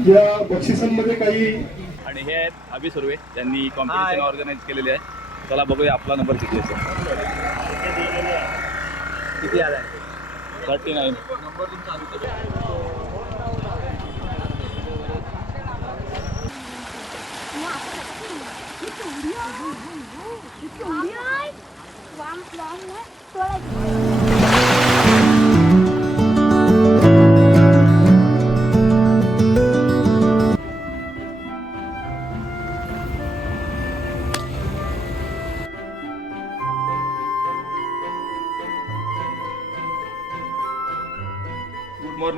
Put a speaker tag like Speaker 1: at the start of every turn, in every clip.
Speaker 1: या बक्षिसांमध्ये काही
Speaker 2: आणि हे आहेत अभि सुर्वे त्यांनी कॉम्पिटिशन ऑर्गनाईज केलेले आहे. चला बघूया आपला नंबर किती आहे किती आला थर्टी नाईन गुड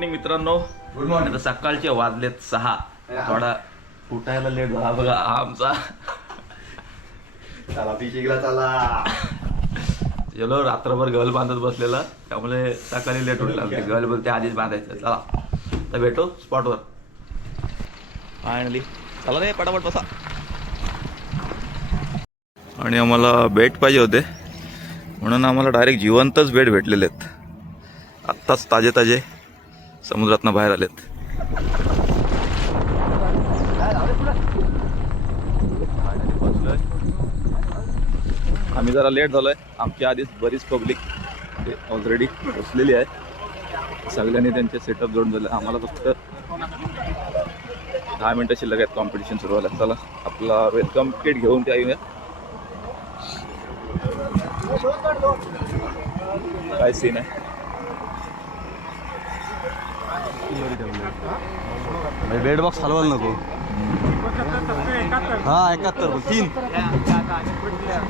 Speaker 2: मॉर्निंग मित्रांनो. गुड मॉर्निंग सकाळचे वाजलेत सहा. थोडा उठायला लेट झाला बघा हा आमचा.
Speaker 3: चला पिशिकला चला.
Speaker 2: चलो रात्रभर गल बांधत बसलेला. त्यामुळे सकाळी लेट उठला. गल बोलते आधीच बांधायचं चला. तर भेटू स्पॉटवर फायनली चला रे पटापट बसा. आणि आम्हाला बेट पाहिजे होते. म्हणून आम्हाला डायरेक्ट जिवंतच बेट भेटलेले आहेत. आत्ताच ताजे ताजे. समुद्रातनं बाहेर आलेत. आम्ही जरा लेट झालोय. आमच्या आधीच बरीच पब्लिक ऑलरेडी बसलेली आहे. सगळ्यांनी त्यांचे सेटअप जोडून झाले आम्हाला फक्त दहा मिनटं शिल्लक आहेत. कॉम्पिटिशन सुरू झालं. चला आपला वेलकम किट घेऊन ते येऊया काय सीन आहे?
Speaker 3: बेड बॉक्स हलवायला नको. हा एकाहत्तर तीन.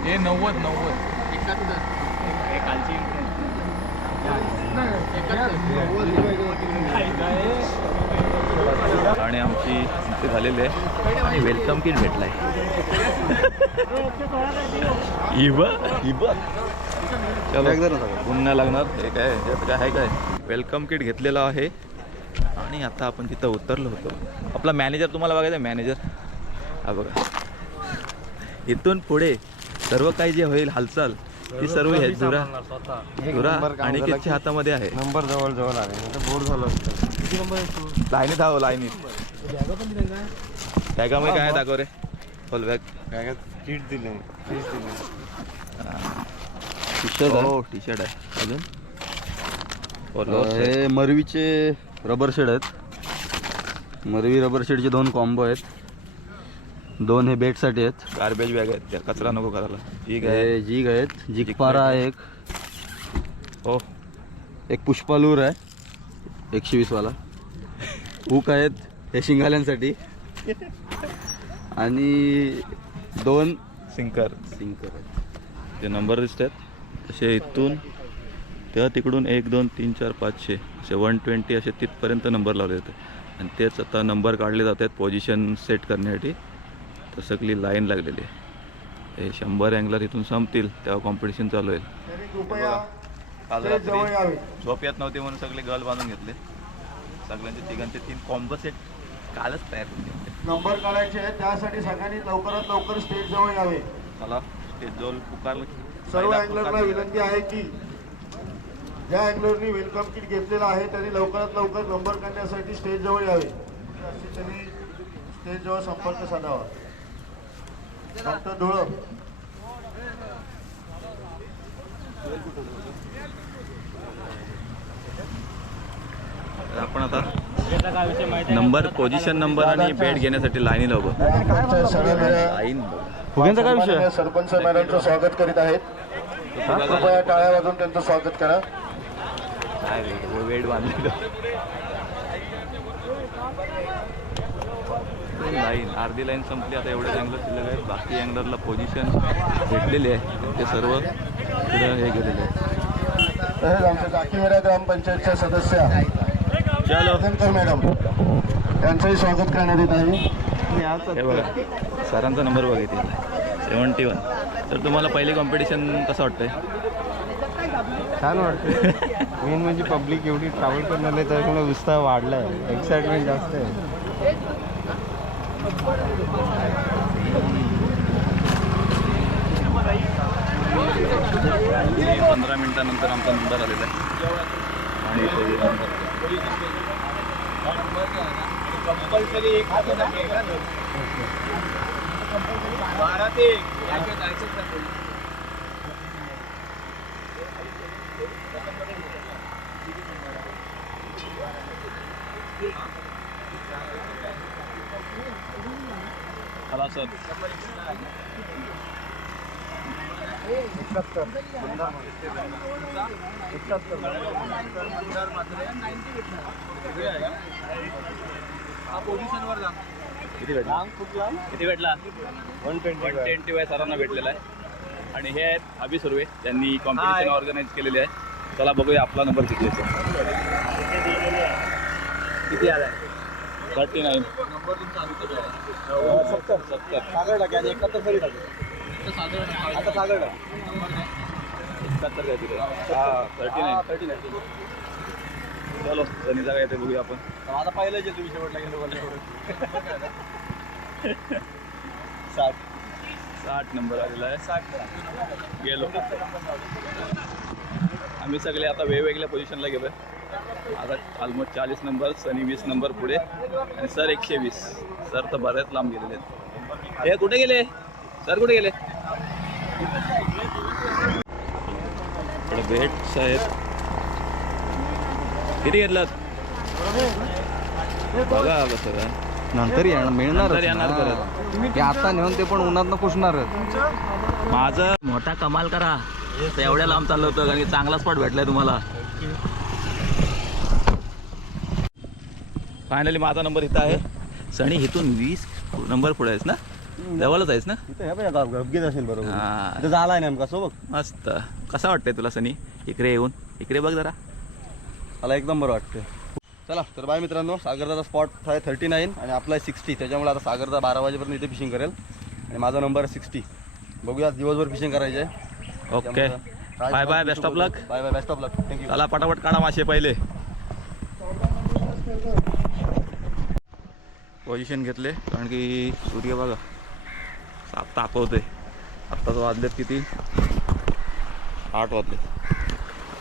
Speaker 2: हे नव्वद नव्वद. आणि आमची इथे झालेली आहे. आणि वेलकम किट भेटलाय. इबा इबा चलो. पुन्हा लागणार. हे काय काय आहे काय? वेलकम किट घेतलेलं आहे. आणि आता आपण तिथं उतरलो होतो. आपला मॅनेजर तुम्हाला बघायचा मॅनेजर हा बघा. इथून पुढे सर्व काही जे होईल हालचाल ती सर्व हे जुरा जुरा आणि कितच्या हातामध्ये आहे?
Speaker 3: नंबर जवळ जवळ आले बोर झालं असतं.
Speaker 2: लाईनीत धाव लाईनीत बॅगामध्ये काय दाखव रे. फुल बॅग
Speaker 3: काय किट दिले फीस दिले
Speaker 2: टी शर्ट हो. टी शर्ट आहे. अजून? हो, आहे.
Speaker 3: हे मरवीचे रबर शेड आहेत. मरवी रबर शेडचे दोन कॉम्बो आहेत. दोन हे बेटसाठी आहेत.
Speaker 2: गार्बेज बॅग आहेत त्या. कचरा नको करायला. ठीक आहे.
Speaker 3: जिग आहेत. जिग पारा आहे एक.
Speaker 2: हो
Speaker 3: एक पुष्पालूर आहे. एकशे वीसवाला हुक आहेत. हे शिंगाल्यांसाठी. आणि दोन
Speaker 2: सिंकर.
Speaker 3: सिंकर आहेत.
Speaker 2: जे नंबर दिसतात तसे इथून त्या तिकडून एक दोन तीन चार पाचशे असे वन ट्वेंटी असे तिथपर्यंत नंबर लावले जाते आणि तेच आता नंबर काढले जात आहेत पोझिशन सेट करण्यासाठी. तर सगळी लाईन लागलेली आहे. हे शंभर अँगलर इथून संपतील तेव्हा कॉम्पिटिशन चालू होईल. काल रात्री झोप येत नव्हती म्हणून सगळे गल बांधून घेतले. सगळ्यांचे तिघांचे तीन कॉम्बो सेट कालच तयार केले
Speaker 1: नंबर काढायचे आहेत त्यासाठी सगळ्यांनी लवकरात लवकर स्टेज जवळ यावे.
Speaker 2: चला स्टेज जवळ पुकारलं
Speaker 1: सर्व अँगलरला विनंती आहे की ज्या अँगलरनी वेलकम किट घेतलेलं आहे त्यांनी लवकरात लवकर नंबर काढण्यासाठी स्टेज जवळ यावे. अशी त्यांनी स्टेज जवळ संपर्क साधावा. डॉक्टर धुळप
Speaker 2: आपण आता नंबर पोझिशन नंबर आणि बेड घेण्यासाठी लाईनी
Speaker 3: फुग्यांचा काय विषय?
Speaker 1: सरपंच मॅडमचं स्वागत करीत आहेत. कृपया टाळ्या वाजून त्यांचं स्वागत करा.
Speaker 2: काय रे, वेड बांधलेलं? लाईन अर्धी लाईन संपली आता एवढे अँगलर शिल्लक आहेत. बाकी अँगलरला पोझिशन भेटलेली आहे. ते सर्व पुढे हे गेलेले आहेत.
Speaker 1: तसेच आमच्या जाकीवेडा ग्रामपंचायतच्या सदस्या मॅडम त्यांचंही स्वागत करण्यात येत आहे.
Speaker 2: हे बघा सरांचा नंबर बघितला सेवन्टी वन. तर तुम्हाला पहिली कॉम्पिटिशन कसं वाटतंय?
Speaker 3: छान वाटतं मेन म्हणजे पब्लिक एवढी ट्रॅव्हल करून आले तर मला उत्साह वाढला आहे एक्साइटमेंट जास्त आहे.
Speaker 2: पंधरा मिनिटानंतर आमचा नंबर आलेला आहे.
Speaker 4: कंपल्सरी बारा ते एक याच्या जायचंच नाही
Speaker 2: चला सर
Speaker 4: हा पोझिशनवर जा
Speaker 2: किती भेटला किती भेटला
Speaker 3: one twenty
Speaker 2: one twenty Y सरांना भेटलेला आहे आणि हे आहेत अभि सुर्वे त्यांनी कॉम्पिटिशन ऑर्गनाईज केलेली आहे चला बघूया आपला नंबर किती येतो
Speaker 4: किती आलाय
Speaker 2: थर्टी नाईन.
Speaker 4: आहे
Speaker 2: सत्तर सत्तर
Speaker 3: सागर टाके आणि एकाहत्तर सरी टाके आता सागर टाके
Speaker 2: एकाहत्तर काहीतरी हा थर्टी नाईन
Speaker 3: थर्टी नाईन
Speaker 2: चलो सनीचा काय ते बघूया आपण
Speaker 3: आता पाहिलं जे तुम्ही शेवटला गेलो साठ.
Speaker 2: साठ नंबर आलेला आहे. गेलो. आम्ही सगळे आता वेगवेगळ्या पोझिशनला गेलो आता ऑलमोस्ट चाळीस नंबर सनी वीस नंबर पुढे. आणि सर एकशे वीस. सर तर बरेच लांब गेलेले आहेत. हे कुठे गेले? सर कुठे गेले? भेट आहेत किती घेतलात? बघा कसं काय
Speaker 3: नंतर येणार मिळणार
Speaker 2: येणार.
Speaker 3: ते आता नेऊन ते पण उन्हात पुसणार
Speaker 2: माझं मोठा कमाल करा. तर एवढ्या लांब चाललं होतं कारण की चांगला स्पॉट भेटलाय तुम्हाला. फायनली माझा नंबर इथं आहे. सणी इथून वीस नंबर पुढे आहेस ना? जवळच आहेस ना?
Speaker 3: असेल बरोबर. झालाय नेमका सोबत
Speaker 2: मस्त. कसा वाटतंय तुला सनी? इकडे येऊन. इकडे बघ जरा.
Speaker 3: मला एकदम बरं वाटतं चला तर बाय मित्रांनो सागरदाचा स्पॉट आहे थर्टी नाईन आणि आपला आहे सिक्स्टी त्याच्यामुळे आता सागरदा बारा वाजेपर्यंत इथे फिशिंग करेल. आणि माझा नंबर आहे सिक्स्टी बघूया दिवसभर फिशिंग करायचे
Speaker 2: okay bye bye best of luck
Speaker 3: bye bye best of luck thank you
Speaker 2: चला पटापट काढा मासे पहिले. पोझिशन घेतले. कारण की सूर्य बघा साप तापवते आत्ताच वाजलेत किती? आठ वाजले.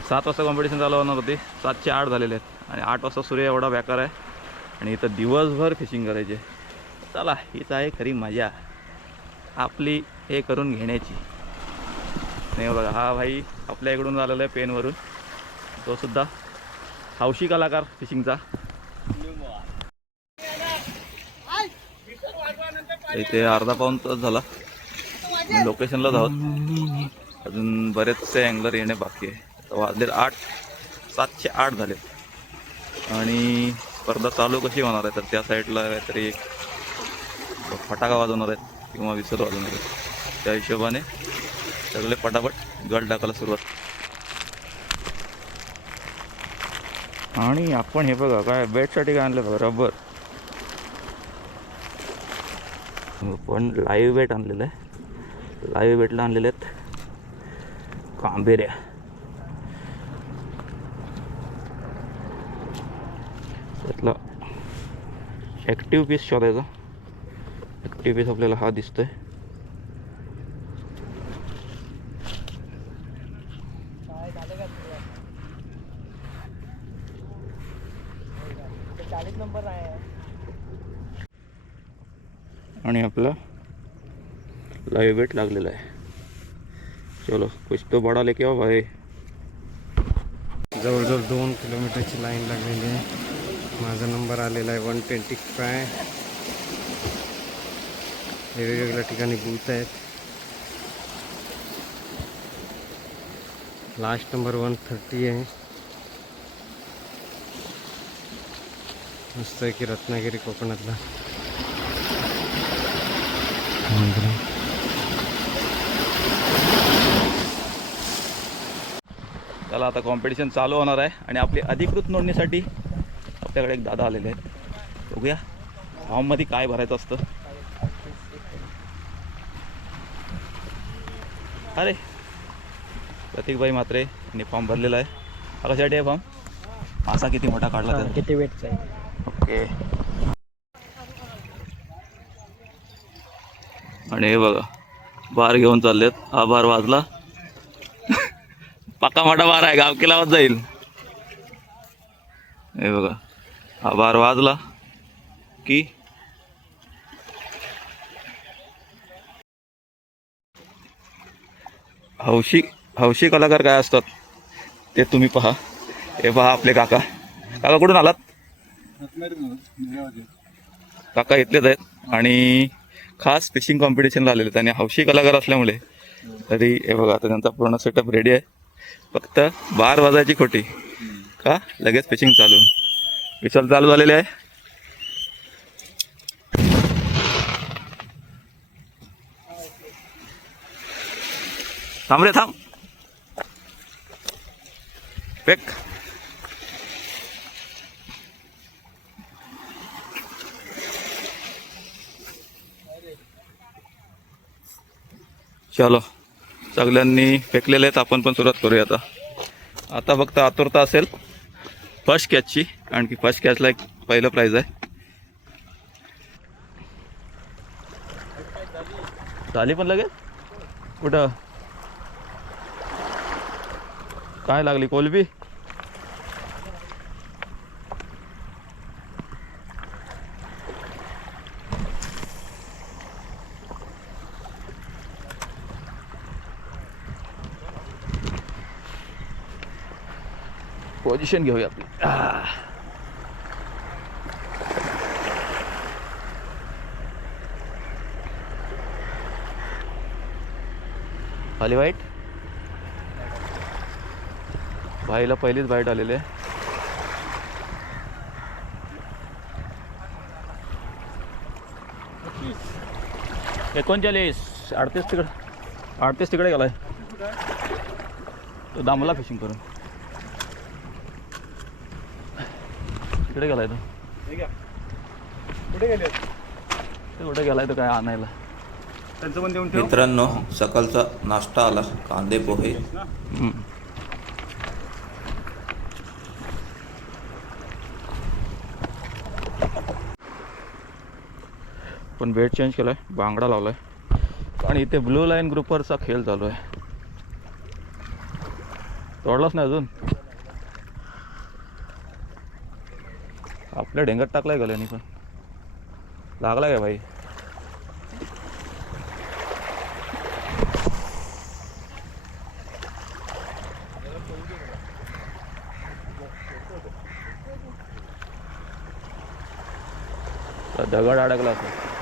Speaker 2: सात वाजता कॉम्पिटिशन चालू होणार होती. सातशे आठ झालेले आहेत. आणि आठ वाजता सूर्य एवढा बेकार आहे. आणि इथं दिवसभर फिशिंग करायचे. चला हीच आहे खरी मजा. आपली हे करून घेण्याची. नाही बघा हा भाई आपल्या इकडून झालेला आहे पेनवरून. तो सुद्धा हौशी कलाकार फिशिंगचा इथे अर्धा पाऊन तास झाला. लोकेशनला आहोत अजून बरेचसे अँगलर येणे बाकी आहे. तर वाजले आठ सातशे आठ झालेत. आणि स्पर्धा चालू कशी होणार आहे? तर त्या साईडला काहीतरी एक फटाका वाजवणार आहेत किंवा विसर वाजवणार आहेत. त्या हिशोबाने सगळे पटापट गळ टाकायला सुरुवात. आणि आपण हे बघा काय बेडसाठी काय आणलं? बघा रबर. पण लाईव्ह बेट आणलेलं आहे. लाईव्ह बेटला आणलेले आहेत कांबेऱ्या. त्यातला ॲक्टिव्ह पीस शोधायचा ॲक्टिव्ह पीस आपल्याला हा दिसतोय. आणि आपला लाईव्ह वेट लागलेला आहे. चलो कुछ तो बडा लेके आओ भाई.
Speaker 3: जवळजवळ दोन किलोमीटरची लाईन लागलेली आहे. माझा नंबर आलेला आहे वन ट्वेंटी फाय वेगवेगळ्या ठिकाणी बूथ आहेत. लास्ट नंबर वन थर्टी आहे. मस्त आहे की रत्नागिरी कोकणातला.
Speaker 2: चला आता कॉम्पिटिशन चालू होणार आहे आणि आपली अधिकृत नोंदणीसाठी आपल्याकडे एक दादा आलेले आहेत. बघूया फॉर्ममध्ये काय भरायचं असतं. अरे प्रतीकभाई मात्रे यांनी फॉर्म भरलेला आहे. कशासाठी आहे फॉर्म मासा किती मोठा काढला
Speaker 4: किती वेटचा आहे?
Speaker 2: ओके आणि हे बघा बार घेऊन चाललेत. हा बार वाजला. पक्का मोठा बार आहे गाव केलावत जाईल हे बघा हा बार वाजला. नक्की हौशी हौशी कलाकार काय असतात ते तुम्ही पहा. हे पहा आपले काका. काका कुठून आलात? काका इथलेच आहेत. आणि खास फिशिंग कॉम्पिटिशनला आलेले आहेत. आणि हौशी कलाकार असल्यामुळे तरी हे बघा आता त्यांचा पूर्ण सेटअप रेडी आहे. फक्त बार वाजायची खोटी. का? लगेच फिशिंग चालू. विशाल चालू झालेले आहे. थांब रे थांब. पेक चलो. सगळ्यांनी फेकलेले आहेत. आपण पण सुरुवात करूया आता. आता फक्त आतुरता असेल. फर्स्ट कॅचची कारण की फर्स्ट कॅचला एक पहिलं प्राईज आहे. झाली पण लगेच? कुठं? काय लागली? कोलबी? पोझिशन घेऊया. आपली आली वाईट? भाईला पहिलीच बाईट आलेली आहे. एकोणचाळीस. अडतीस तिकडे. अडतीस तिकडे गेलाय. तो दामला फिशिंग करून. तिकडे गेलाय तो.
Speaker 4: कुठे गेले?
Speaker 2: ते कुठे गेलाय तो काय आणायला?
Speaker 4: त्यांचं पण देऊन ठेव.
Speaker 2: मित्रांनो सकाळचा नाश्ता आला. कांदे पोहे. पण बेट चेंज केलाय. बांगडा लावलाय. आणि इथे ब्लू लाईन ग्रुपवरचा खेळ चालू आहे. तोडलाच नाही अजून. लय ढेंगत टाकलाय गल्यानी पण. लागला काय भाई? तर दगड अडकला असं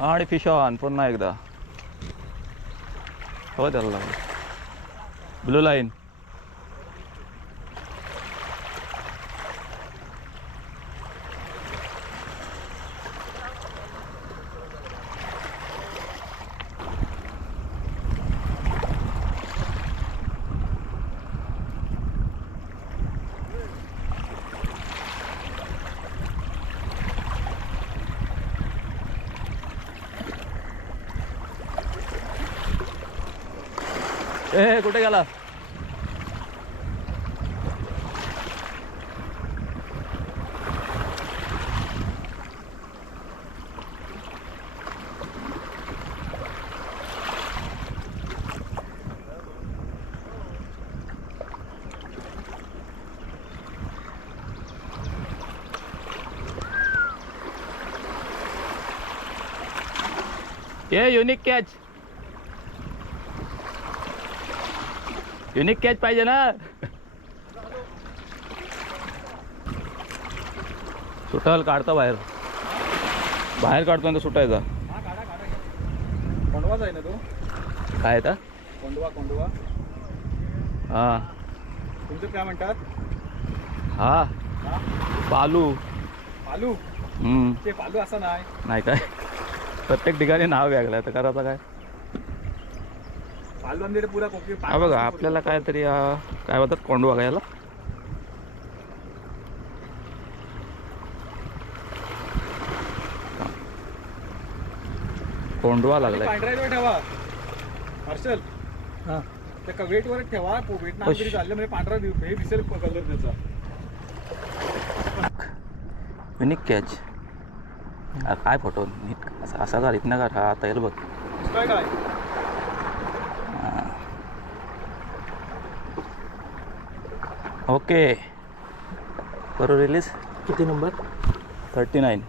Speaker 2: आणि फिश ऑन पुन्हा एकदा हो त्याला लागलं ब्लू लाईन ए कुठे गेला? ये युनिक कॅच युनिक कॅच पाहिजे ना. सुटाल काढता बाहेर. बाहेर काढतो ना तो सुटायचा.
Speaker 4: कोंडवाच आहे ना तो?
Speaker 2: काय आहे
Speaker 4: कोंडवा कोंडवा.
Speaker 2: हा.
Speaker 4: तुमचं काय म्हणतात?
Speaker 2: हा. पालू.
Speaker 4: पालू?
Speaker 2: हम्म,
Speaker 4: ते पालू असं नाही.
Speaker 2: नाही काय? प्रत्येक ठिकाणी नाव वेगळं आहे. तर करायचं काय
Speaker 4: पालू आमच्याकडे पुरा कोकणी
Speaker 2: हा बघा आपल्याला काहीतरी काय बोलतात कोंडवा का याला? कोंडवा लागलाय.
Speaker 4: पांढऱ्यावर ठेवा. हर्षल त्या वेट वर ठेवा वेट नाव तरी चाललं म्हणजे पांढरा हे दिसेल कलर त्याचा.
Speaker 2: युनिक कॅच काय फोटो नीट असा असा का इथनं का हा आता येईल बघ.
Speaker 4: काय काय?
Speaker 2: ओके. करू रिलीज
Speaker 4: किती नंबर
Speaker 2: थर्टी नाईन.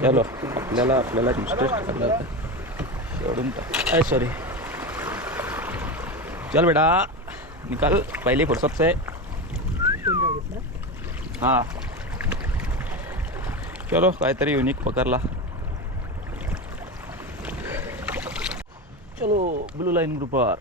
Speaker 2: चलो आपल्याला आपल्याला मिस्टेक करला होता सोडून टाक. सॉरी चल बेटा निकाल. पहली फुर्सत से. हाँ. चलो काहीतरी युनिक पकडला. चलो ब्लू लाईन ग्रुपवर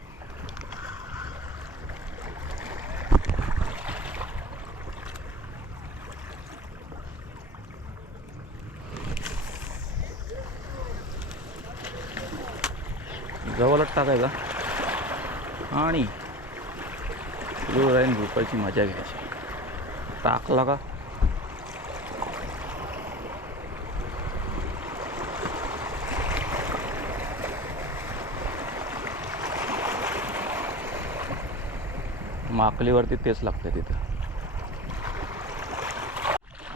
Speaker 2: जवळच टाकायचा आणि ब्लू लाईन ग्रुपाची मजा घ्यायची. टाकला का? माकलीवरती तेच लागतं तिथं.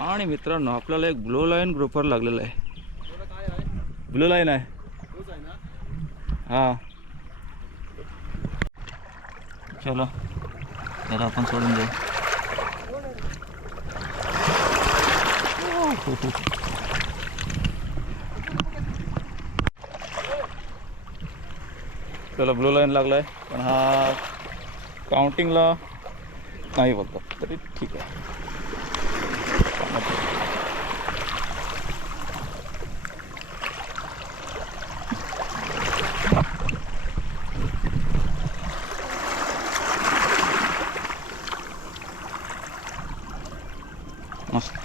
Speaker 2: आणि मित्रांनो आपल्याला एक ब्लू लाईन ग्रुपर लागलेला आहे. ब्लू लाईन आहे. हां. चलो जरा आपण सोडून जाऊ त्याला ब्लू लाईन लागलाय पण हा काउंटिंगला नाही बोलतात तरी ठीक आहे मस्त दिसतोय बाबा फिश कडक साईज
Speaker 4: यायला लागली यायला लागली
Speaker 5: ते लगेच करून पण ना मारलं मग आपण ही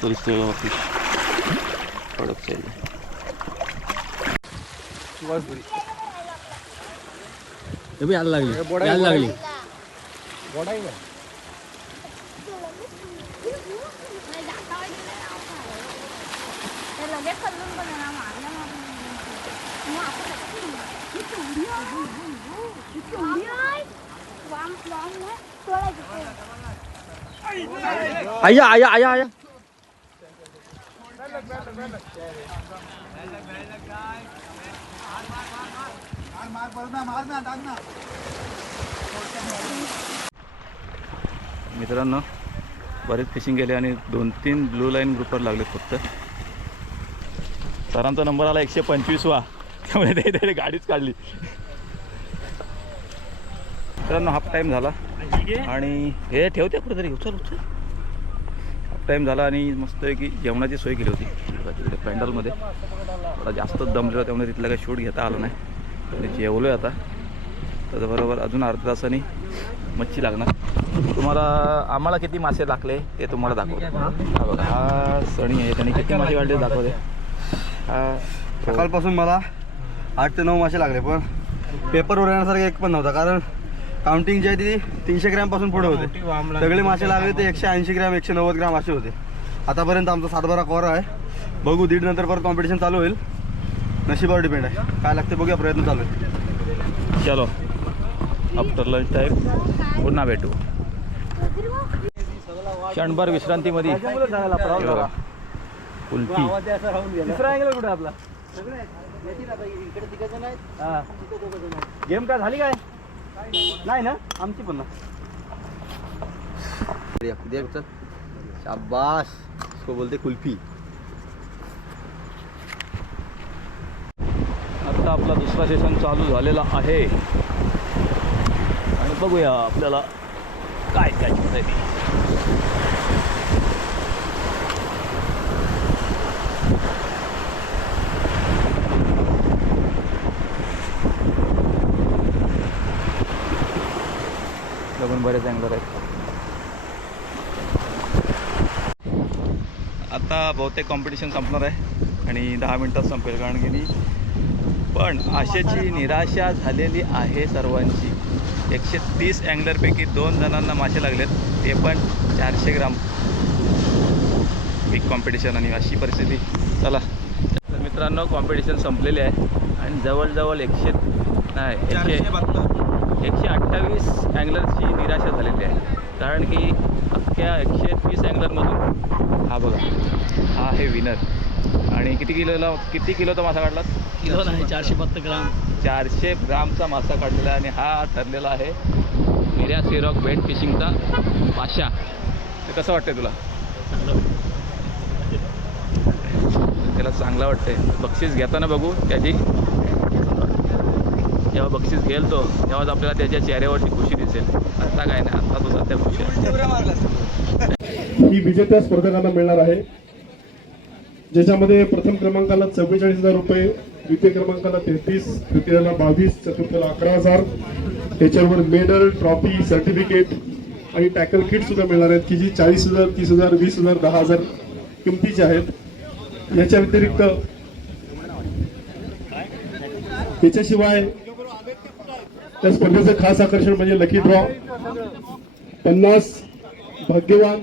Speaker 5: चोरी आहे ही चोरी आहे वाम वाम नाही तोडायचं
Speaker 4: आया आया आया आया
Speaker 2: मित्रांनो बरेच फिशिंग गेले आणि दोन तीन ब्लू लाईन ग्रुपवर लागले फक्त. सरांचा नंबर आला एकशे पंचवीसवा त्यामुळे ते त्याने गाडीच काढली. मित्रांनो हाफ टाईम झाला. आणि हे ठेवते कुठेतरी. उचल उचल. टाईम झाला आणि मस्त की जेवणाची सोय केली होती. तिकडे पॅन्डलमध्ये थोडा जास्त दमलेला त्यामुळे तिथलं काही शूट घेता आलं नाही. आणि जेवलो आहे आता त्याच्याबरोबर अजून अर्ध्या तासाने मच्छी लागणार. तुम्हाला आम्हाला किती मासे लागले ते तुम्हाला दाखवतो. हा बघा हा सणी आहे त्याने किती मासे वाढले दाखवते. हा
Speaker 3: सकाळपासून मला आठ ते नऊ मासे लागले पण पेपरवर येण्यासारखं एक पण नव्हता कारण काउंटिंग जी आहे ती तीनशे ग्रॅमपासून पुढे होते. सगळे मासे लागले ते एकशे ऐंशी ग्रॅम एकशे नव्वद ग्रॅम असे होते. आतापर्यंत आमचा सातबारा कोरा आहे. बघू दीड नंतर परत कॉम्पिटिशन चालू होईल. नशिबावर डिपेंड आहे. काय लागते बघूया प्रयत्न चालू आहे.
Speaker 2: चलो. आफ्टर लंच टाईम पुन्हा भेटू. क्षणभर विश्रांतीमध्ये. कुल्फी
Speaker 4: कुठे आपला? गेम काय झाली काय?
Speaker 3: नाही ना आमची पण ना. शाबाश इसको बोलते कुल्फी.
Speaker 2: आता आपला दुसरा सेशन चालू झालेला आहे. आणि बघूया आपल्याला काय काय होतंय. बरेच अँगलर आहेत. आता बहुतेक कॉम्पिटिशन संपणार आहे आणि दहा मिनटात संपेल. कारण की पण आशेची निराशा झालेली आहे सर्वांची. एकशे तीस अँगलरपैकी दोन जणांना मासे लागलेत. ते पण चारशे ग्राम. बिग कॉम्पिटिशन आणि अशी परिस्थिती. चला. तर मित्रांनो कॉम्पिटिशन संपलेले आहे. आणि जवळजवळ एकशे नाही एकशे एकशे अठ्ठावीस अँगलर्सची निराशा झालेली आहे. कारण की अख्ख्या एकशे तीस अँगलरमधून हा बघा हा आहे विनर आणि किती किलोला किती किलोचा मासा काढलात
Speaker 6: किलो नाही चारशे बहात्तर ग्राम.
Speaker 2: चारशे ग्रामचा मासा काढलेला आहे आणि हा ठरलेला आहे मिऱ्या सिरॉक बेट फिशिंगचा माशा. ते कसं वाटतंय तुला? त्याला चांगलं वाटतंय. बक्षीस घेताना बघू त्याची. जेव्हा बक्षीस घेईल तो तेव्हाच आपल्याला त्याच्या चेहऱ्यावरची खुशी दिसेल. आता काय नाही आता तो सध्या खुशी
Speaker 7: ही विजेत्या स्पर्धकांना मिळणार आहे. ज्याच्यामध्ये प्रथम क्रमांकाला चव्वेचाळीस हजार रुपये द्वितीय क्रमांकाला तेहतीस तृतीयाला बावीस चतुर्थला अकरा हजार. त्याच्यावर मेडल ट्रॉफी सर्टिफिकेट आणि टॅकल किट सुद्धा मिळणार आहेत. की जी चाळीस हजार तीस हजार वीस हजार दहा हजार किमतीचे आहेत. याच्या व्यतिरिक्त त्याच्याशिवाय त्या स्पर्धेचं खास आकर्षण म्हणजे लकी ड्रॉ पन्नास भाग्यवान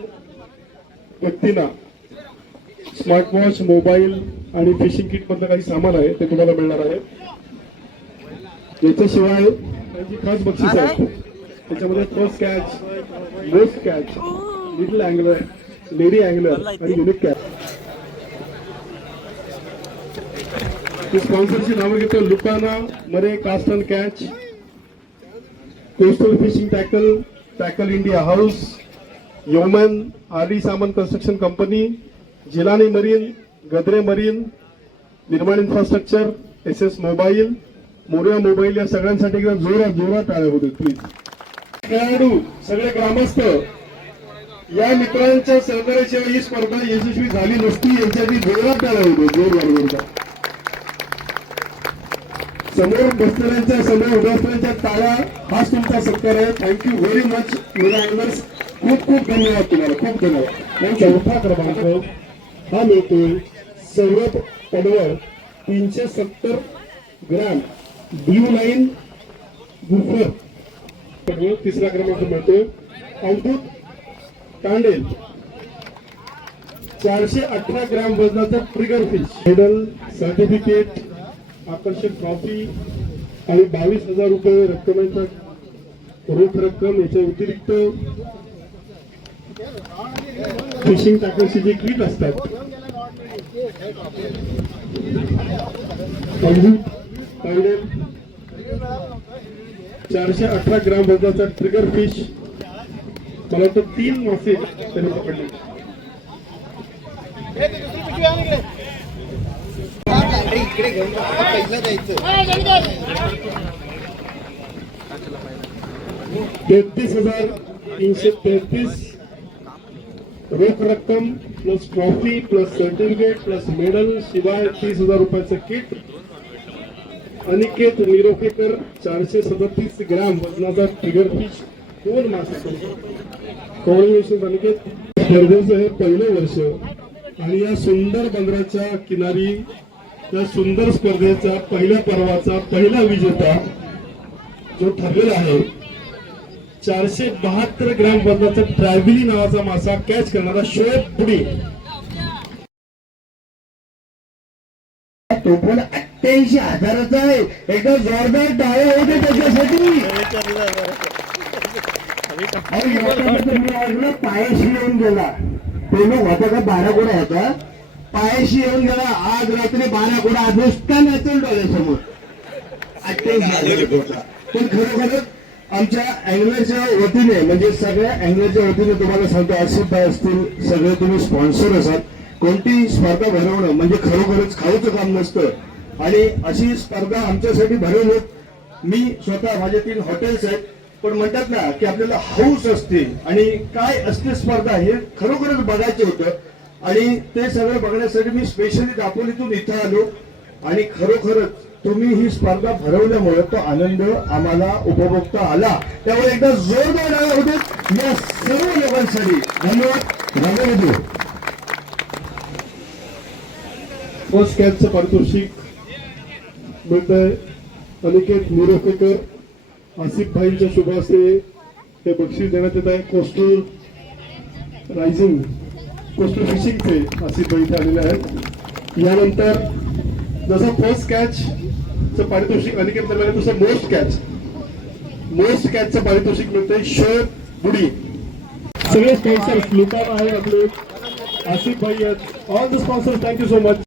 Speaker 7: व्यक्तींना स्मार्टवॉच मोबाईल आणि फिशिंग किट मधलं काही सामान आहे ते तुम्हाला मिळणार आहे. याच्याशिवाय त्यांची खास बक्षीस आहेत त्याच्यामध्ये first catch most catch little angler lady angler आणि युनिक कॅच स्पॉन्सरची नावं घेतो लुकाना मरे cast and catch coastal fishing tackle tackle India house Yeoman R salmon construction company Jilani marine Gadre marine Nirman infrastructure S S mobile Morya mobile या सगळ्यांसाठी जोरात जोरात टाळ्या होते प्लीज खेळाडू सगळे ग्रामस्थ या मित्रांच्या सहकार्याशिवाय ही स्पर्धा यशस्वी झाली नसती यांच्यासाठी जोरात टाळ्या होते जोर वाढवता समोर बसलेल्यांच्या समोर उभ्या असलेल्यांच्या टाळ्या हाच तुमचा सत्कार आहे. थँक्यू व्हेरी मच मेरा खूप खूप धन्यवाद तुम्हाला. खूप धन्यवाद. आणि चौथा क्रमांक हा मिळतोय सौरभ पडवळ तीनशे सत्तर ग्रॅम ब्ल्यू लाईन गुफर पडवळ तिसरा क्रमांक मिळतोय. अवधूत कांडेल चारशे अठरा ग्रॅम वजनाचा ट्रिगर फिश मेडल सर्टिफिकेट आकर्षक ट्रॉफी आणि बावीस हजार रुपये रक्कमेचा रोख रक्कम याच्या व्यतिरिक्त फिशिंग टाकण्याची जी किट असतात. चारशे अठरा ग्राम वजनाचा ट्रिगर फिश मला तर तीन मासे त्यांनी पकडले. तेहतीस हजार तीनशे तेहतीस. रोख रक्कम plus trophy plus certificate plus medal शिवाय तीस हजार रुपयाचं किट अनिकेत निरोखेकर चारशे सदतीस ग्राम वजनाचा फिगर फिश दोन मासे कॉंग्रॅच्युलेशन अनिकेत? स्पर्धेचं हे पहिलं वर्ष. आणि या सुंदर बंदराच्या किनारी या सुंदर स्पर्धेचा पहिल्या पर्वाचा पहिला विजेता जो ठरलेला आहे चारशे बहात्तर ग्रॅम वजनाचा ट्रॅव्हली नावाचा मासा कॅच करणारा शोएब पुढे.
Speaker 1: तो पण अठ्ठ्याऐंशी हजाराचा आहे. एकदा जोरदार टाळ्या होते त्याच्यासाठी. पायाशी येऊन गेला. तो होता का बारा कोडा होता? पायाशी येऊन गेला आज रात्री बारा कोडा आज नुसता नॅचरल डोळ्यासमोर पण खरोखरच आमच्या अँगलरच्या वतीने म्हणजे सगळ्या अँगलरच्या वतीने तुम्हाला सांगतो आसिफ भाई असतील सगळे तुम्ही स्पॉन्सर असाल. कोणतीही स्पर्धा भरवणं म्हणजे खरोखरच खाऊचं काम नसतं. आणि अशी स्पर्धा आमच्यासाठी भरवलं मी स्वतः माझे तीन हॉटेल्स आहेत. पण म्हणतात ना की आपल्याला हौस असते. आणि काय असते स्पर्धा हे खरोखरच बघायचं होतं. आणि ते सगळं बघण्यासाठी मी स्पेशली दापोलीतून इथं आलो. आणि खरोखरच तुम्ही ही स्पर्धा भरवल्यामुळे तो आनंद आम्हाला उपभोगता आला. त्यामुळे एकदा जोरदार आला होते या सर्व लोकांसाठी. धन्यवाद. धन्यवाद.
Speaker 7: फर्स्ट कॅम्पचं पारितोषिक मिळतंय. अनिकेत निरोखेकर आसिफ भाईंच्या शुभासे हे बक्षीस देण्यात येत आहे. कोस्टल रायझिंग कोस्टल फिशिंगचे आसिफ भाई इथे आलेले आहेत. यानंतर जसं फर्स्ट कॅचचं पारितोषिक अनिकेत मिळालं तसं मोस्ट कॅच मोस्ट कॅचचं पारितोषिक मिळतंय शोएब बुडी. सगळे स्पॉन्सर्स लुकाम आहे आपले. आसिफ भाई आहेत. All the sponsors thank you so much